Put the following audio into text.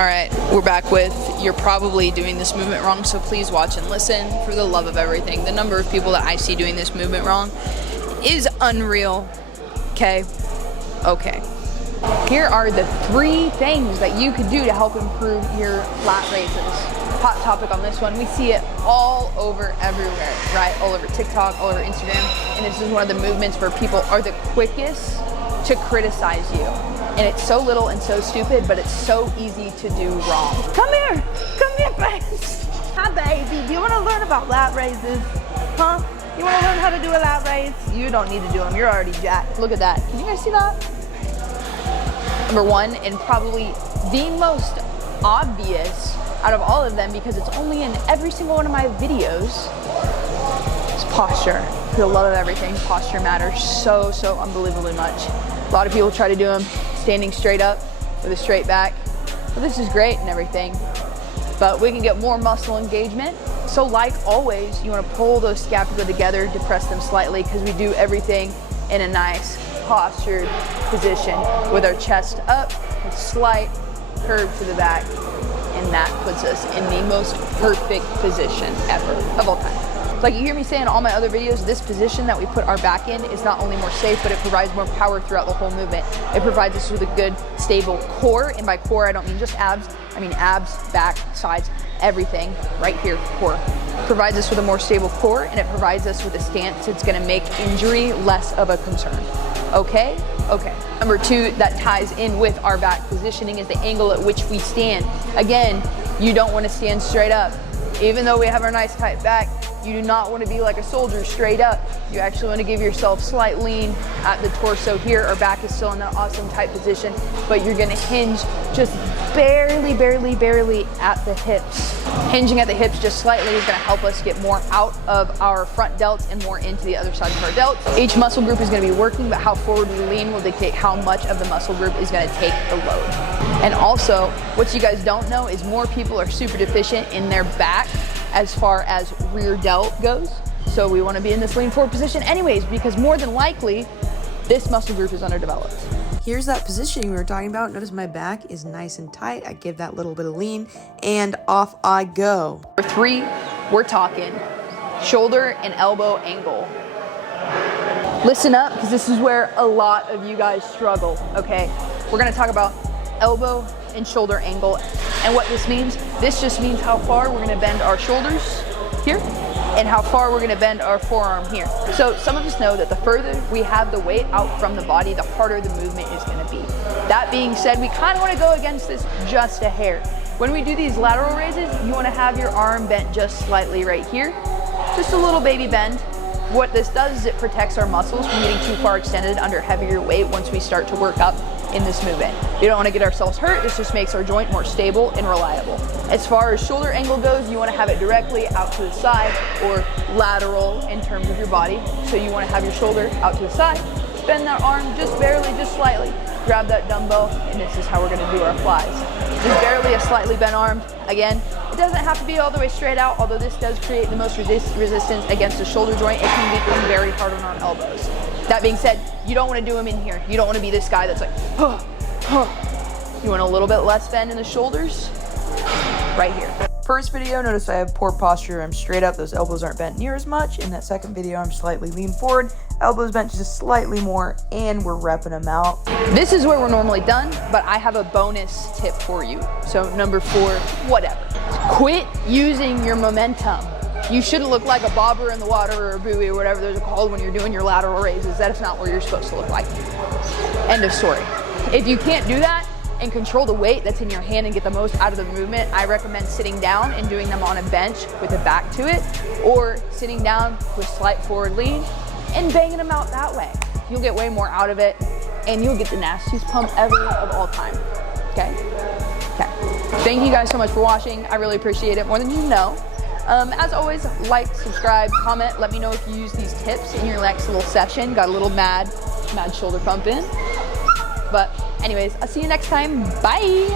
Alright, we're back with You're Probably Doing This Movement Wrong, so please watch and listen for the love of everything. The number of people that I see doing this movement wrong is unreal. Okay? Okay. Here are the 3 things that you could do to help improve your lat raises. Hot topic on this one. We see it all over everywhere, right? All over TikTok, all over Instagram. And this is one of the movements where people are the quickest to criticize you. And it's so little and so stupid, but it's so easy to do wrong. Come here, baby. Hi, baby. Do you want to learn about lat raises? Huh? You want to learn how to do a lat raise? You don't need to do them. You're already jacked. Look at that. Can you guys see that? Number 1, and probably the most obvious out of all of them, because it's only in every single one of my videos, is posture. For the love of everything, posture matters so unbelievably much. A lot of people try to do them standing straight up with a straight back. Well, this is great and everything, but we can get more muscle engagement. So like always, you want to pull those scapula together, depress them slightly, because we do everything in a nice postured position with our chest up, with slight curve to the back, and that puts us in the most perfect position ever of all time. Like you hear me say in all my other videos, this position that we put our back in is not only more safe, but it provides more power throughout the whole movement. It provides us with a good, stable core, and by core, I don't mean just abs, I mean abs, back, sides, everything right here, core. Provides us with a more stable core, and it provides us with a stance that's gonna make injury less of a concern. Okay? Okay. Number 2 that ties in with our back positioning is the angle at which we stand. Again, you don't wanna stand straight up. Even though we have our nice tight back, you do not want to be like a soldier straight up. You actually want to give yourself slight lean at the torso here. Our back is still in that awesome tight position, but you're going to hinge just barely at the hips. Hinging at the hips just slightly is going to help us get more out of our front delts and more into the other side of our delts. Each muscle group is going to be working, but how forward we lean will dictate how much of the muscle group is going to take the load. And also, what you guys don't know is more people are super deficient in their back as far as rear delt goes. So we want to be in this lean forward position anyways, because more than likely, this muscle group is underdeveloped. Here's that positioning we were talking about. Notice my back is nice and tight. I give that little bit of lean, and off I go. Number 3, we're talking shoulder and elbow angle. Listen up, because this is where a lot of you guys struggle, okay? We're gonna talk about elbow and shoulder angle. And what this means, this just means how far we're gonna bend our shoulders here and how far we're gonna bend our forearm here. So some of us know that the further we have the weight out from the body, the harder the movement is gonna be. That being said, we kind of wanna go against this just a hair. When we do these lateral raises, you wanna have your arm bent just slightly right here. Just a little baby bend. What this does is it protects our muscles from getting too far extended under heavier weight once we start to work up in this movement. We don't want to get ourselves hurt. This just makes our joint more stable and reliable. As far as shoulder angle goes, you want to have it directly out to the side or lateral in terms of your body. So you want to have your shoulder out to the side, bend that arm just barely, just slightly, grab that dumbbell, and this is how we're going to do our flies. Just barely a slightly bent arm. Again, it doesn't have to be all the way straight out, although this does create the most resistance against the shoulder joint. It can become very hard on our elbows. That being said, you don't want to do them in here. You don't want to be this guy that's like, You want a little bit less bend in the shoulders, right here. First video, notice I have poor posture. I'm straight up, those elbows aren't bent near as much. In that second video, I'm slightly lean forward, elbows bent just slightly more, and we're repping them out. This is where we're normally done, but I have a bonus tip for you. So number 4, whatever. Quit using your momentum. You shouldn't look like a bobber in the water or a buoy or whatever those are called when you're doing your lateral raises. That is not where you're supposed to look like. End of story. If you can't do that and control the weight that's in your hand and get the most out of the movement, I recommend sitting down and doing them on a bench with a back to it, or sitting down with slight forward lean and banging them out that way. You'll get way more out of it, and you'll get the nastiest pump ever of all time, okay? Okay. Thank you guys so much for watching. I really appreciate it more than you know. As always, like, subscribe, comment. Let me know if you use these tips in your next little session. Got a little mad shoulder pump in. But anyways, I'll see you next time. Bye.